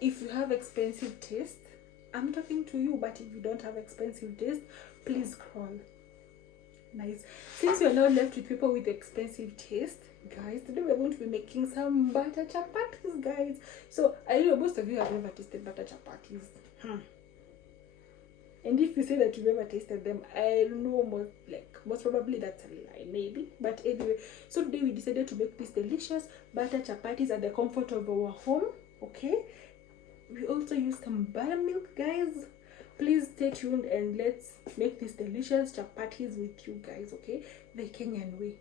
if you have expensive taste, I'm talking to you. But if you don't have expensive taste, please crawl. Nice. Since you're now left with people with expensive taste, guys, today we're going to be making some butter chapatis, guys. So I know most of you have never tasted butter chapatis. And if you say that you've never tasted them, I know most probably that's a lie, maybe. But anyway, so today we decided to make these delicious butter chapatis at the comfort of our home. Okay. We also use some buttermilk, guys. Please stay tuned and let's make these delicious chapatis with you guys, okay? The Kenyan way,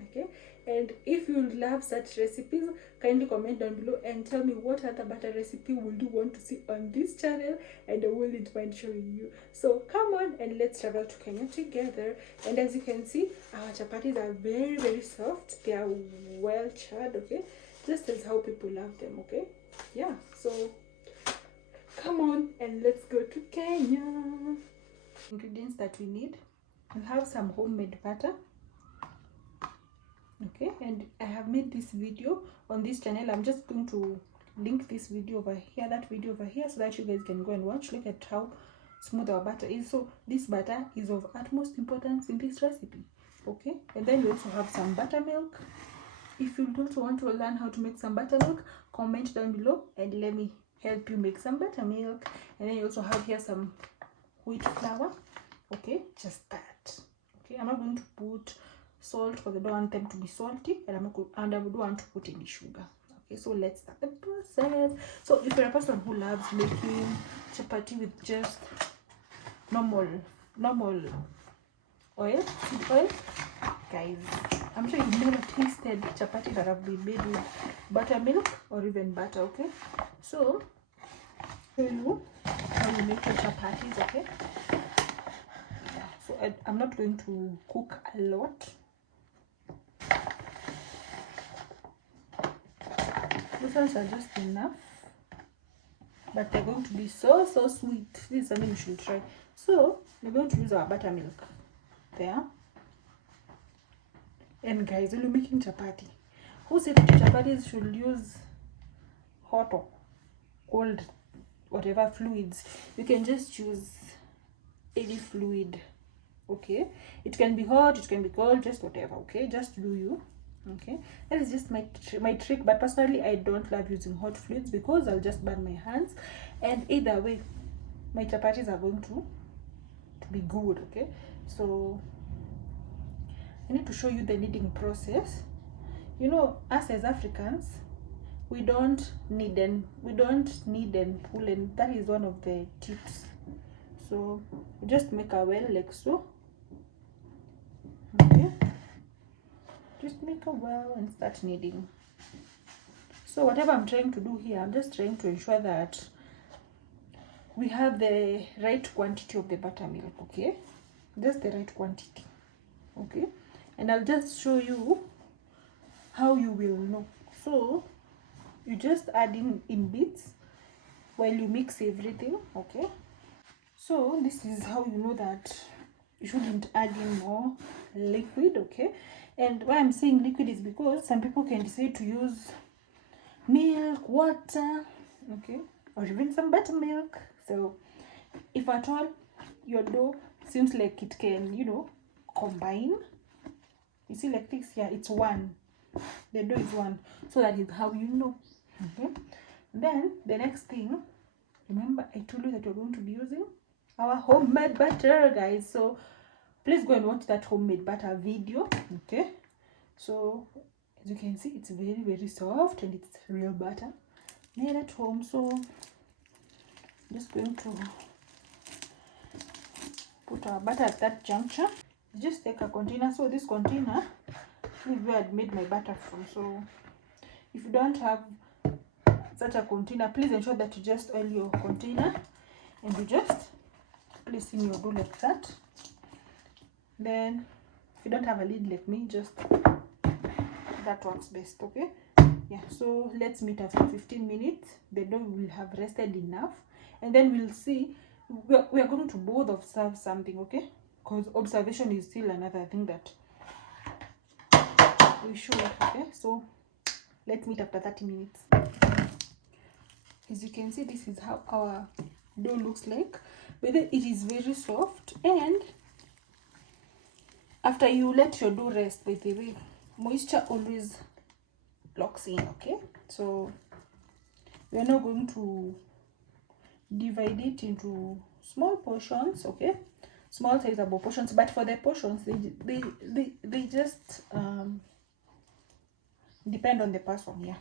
okay? And if you love such recipes, kindly comment down below and tell me what other butter recipe would you want to see on this channel, and I wouldn't mind showing you. So come on and let's travel to Kenya together. And as you can see, our chapatis are very, very soft. They are well charred, okay? Just as how people love them, okay? Yeah, so come on and let's go to Kenya. Ingredients that we need: we have some homemade butter, okay, and I have made this video on this channel. I'm just going to link this video over here, that video over here, so that you guys can go and watch. Look at how smooth our butter is. So this butter is of utmost importance in this recipe, okay? And then we also have some buttermilk. If you also want to learn how to make some buttermilk, comment down below and let me help you make some buttermilk. And then you also have here some wheat flour, okay, just that, okay. I'm not going to put salt because I don't want them to be salty, and I don't want to put any sugar, okay. So let's start the process. So if you're a person who loves making chapati with just normal oil, seed oil, guys, I'm sure you've never tasted chapati that have been made with buttermilk or even butter, okay. So show you how you make your chapatis, okay. Yeah, so I'm not going to cook a lot. These ones are just enough, but they're going to be so sweet. This is something you should try. So we're going to use our buttermilk there. And guys, when you're making chapati, who said that chapatis should use hot or cold, whatever fluids? You can just choose any fluid, okay. It can be hot, it can be cold, just whatever, okay. Just do you, okay. That is just my trick. But personally, I don't love using hot fluids because I'll just burn my hands. And either way, my chapatis are going to be good, okay. So I need to show you the kneading process. You know, us as Africans, we don't knead and pull, and that is one of the tips. So just make a well like so, okay. Just make a well and start kneading. So whatever I'm trying to do here, I'm just trying to ensure that we have the right quantity of the buttermilk, okay. Just the right quantity, okay. And I'll just show you how you will know. So you just add in bits while you mix everything, okay. So this is how you know that you shouldn't add in more liquid, okay. And why I'm saying liquid is because some people can decide to use milk, water, okay, or even some buttermilk. So if at all your dough seems like it can, you know, combine, you see like this, yeah, it's one, the dough is one. So that is how you know, okay. Then the next thing, remember I told you that we're going to be using our homemade butter, guys. So please go and watch that homemade butter video, okay. So as you can see, it's very, very soft and it's real butter made at home. So I'm just going to put our butter at that juncture. Just take a container. So this container is where I'd made my butter from. So if you don't have such a container, please ensure that you just oil your container and you just place in your dough like that. Then if you don't have a lid like me, just that works best, okay. Yeah, so let's meet after 15 minutes. The dough will have rested enough, and then we'll see. We are going to both observe something, okay, because observation is still another thing that we should, okay. So let's meet after 30 minutes. As you can see, this is how our dough looks like. But it is very soft, and after you let your dough rest, by the way, moisture always locks in, okay? So we are now going to divide it into small portions, okay? Small sizable portions, but for the portions, they just depend on the person. Yeah,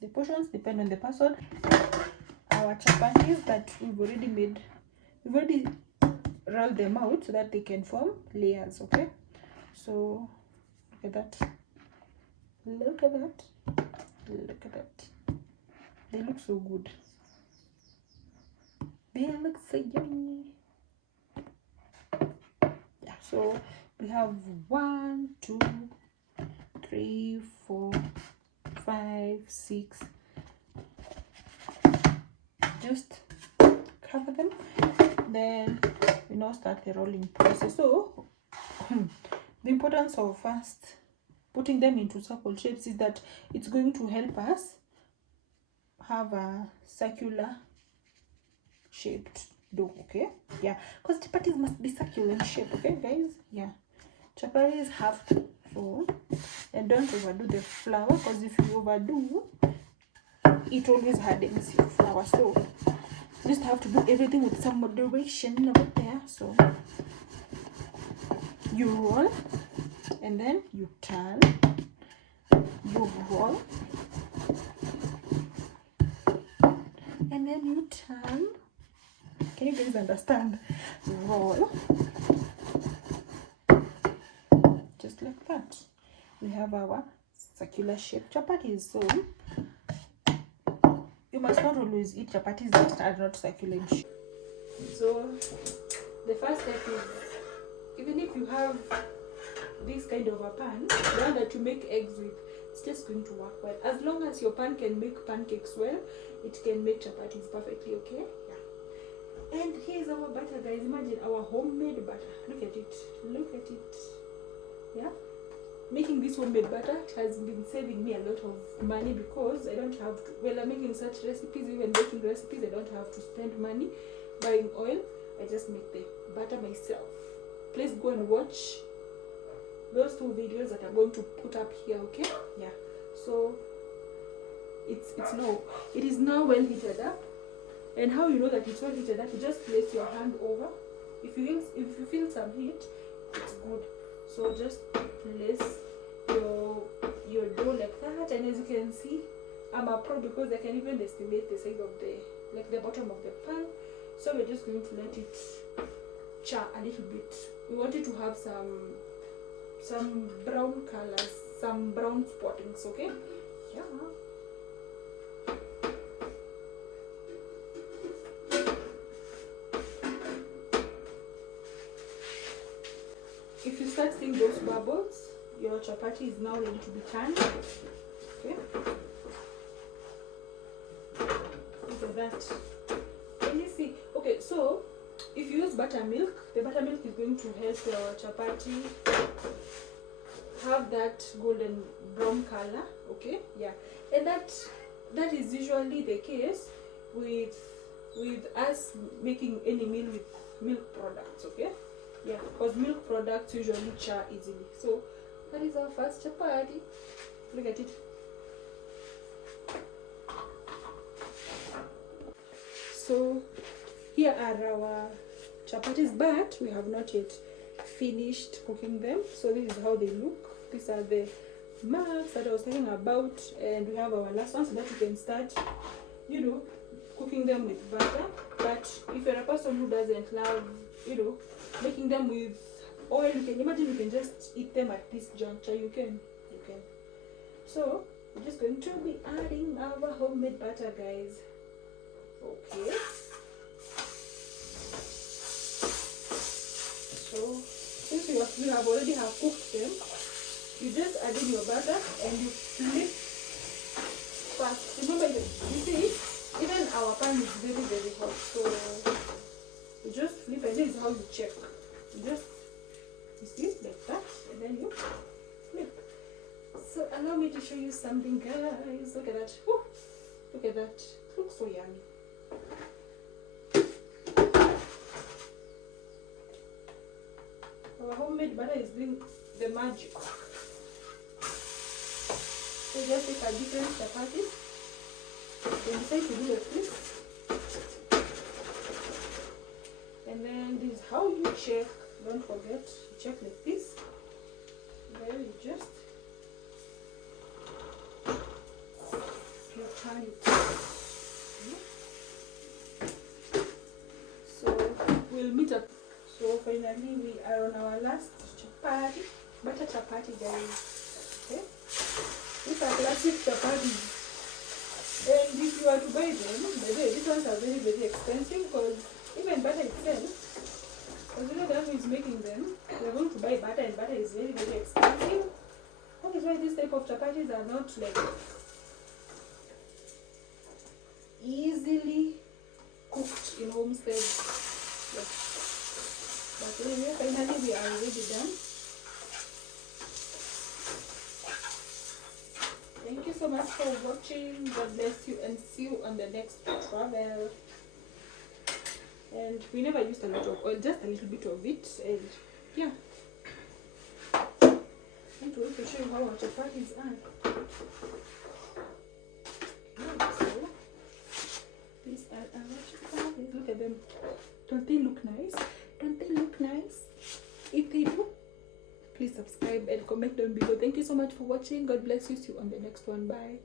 the portions depend on the person. Our chapatis that we've already rolled them out so that they can form layers, okay? So look at that, look at that, look at that. They look so good, they look so yummy. Yeah, so we have 1 2 3 4 5 6. Just cover them, then we now start the rolling process. So the importance of first putting them into circle shapes is that it's going to help us have a circular shaped dough, okay? Yeah, because chapatis must be circular in shape, okay guys? Yeah, chapatis have to. So, and don't overdo the flour, because if you overdo, it always hardens your flour. So you just have to do everything with some moderation over there. So you roll, and then you turn, you roll, and then you turn. Can you guys understand? Roll, just like that. We have our circular shaped chapatis. So you must not always eat chapatis that are not circular in shape. So the first step is, even if you have this kind of a pan, the one that you make eggs with, it's just going to work well. As long as your pan can make pancakes well, it can make chapatis perfectly, okay? Yeah. And here's our butter, guys. Imagine our homemade butter. Look at it. Look at it. Yeah. Making this homemade butter has been saving me a lot of money, because I don't have to, well, I'm making such recipes, even baking recipes, I don't have to spend money buying oil. I just make the butter myself. Please go and watch those 2 videos that I'm going to put up here, okay? Yeah. So it is now well heated up. And how you know that it's well heated up? You just place your hand over. If you feel some heat, it's good. So just place your dough like that, and as you can see, I'm a pro because I can even estimate the size of the bottom of the pan. So we're just going to let it char a little bit. We want it to have some brown colors, some brown spottings, okay? Yeah. If you start seeing those bubbles, your chapati is now ready to be turned. Okay. Look at that. Can you see? Okay, so if you use buttermilk, the buttermilk is going to help your chapati have that golden brown color. Okay, yeah, and that is usually the case with us making any meal with milk products. Okay. Yeah, because milk products usually char easily. So that is our first chapati. Look at it. So here are our chapatis, but we have not yet finished cooking them. So this is how they look. These are the marks that I was talking about, and we have our last one so that you can start, cooking them with butter. But if you're a person who doesn't love, making them with oil, you can imagine you can just eat them at this juncture. You can. So we're just going to be adding our homemade butter, guys. Okay. So since we have already cooked them, you just add in your butter and you flip fast. Remember, you see, even our pan is very, very hot. So you just flip, and this is how you check. You see, like that, and then you flip. So allow me to show you something, guys. Look at that. Woo! Look at that. looks so yummy. Our homemade butter is doing the magic. So just take a different chapatis. Then decide to do like this. And then this is how you check. Don't forget to check like this. Then you just turn it. So we'll meet up. So finally we are on our last chapati, butter chapati, guys. Okay, these are classic chapatis, and if you are to buy them, by the way, these ones are very, very expensive, because even butter itself, because you know that who is making them, we are going to buy butter, and butter is very, very expensive. That is why this type of chapatis are not like easily cooked in homestead. But anyway, finally we are already done. Thank you so much for watching. God bless you, and see you on the next travel. And we never used a lot of oil, just a little bit of it. And yeah, I'm going to show you how our chapatis are. So these are our chapatis. Look at them. Don't they look nice? Don't they look nice? If they do, please subscribe and comment down below. Thank you so much for watching. God bless you. See you on the next one. Bye.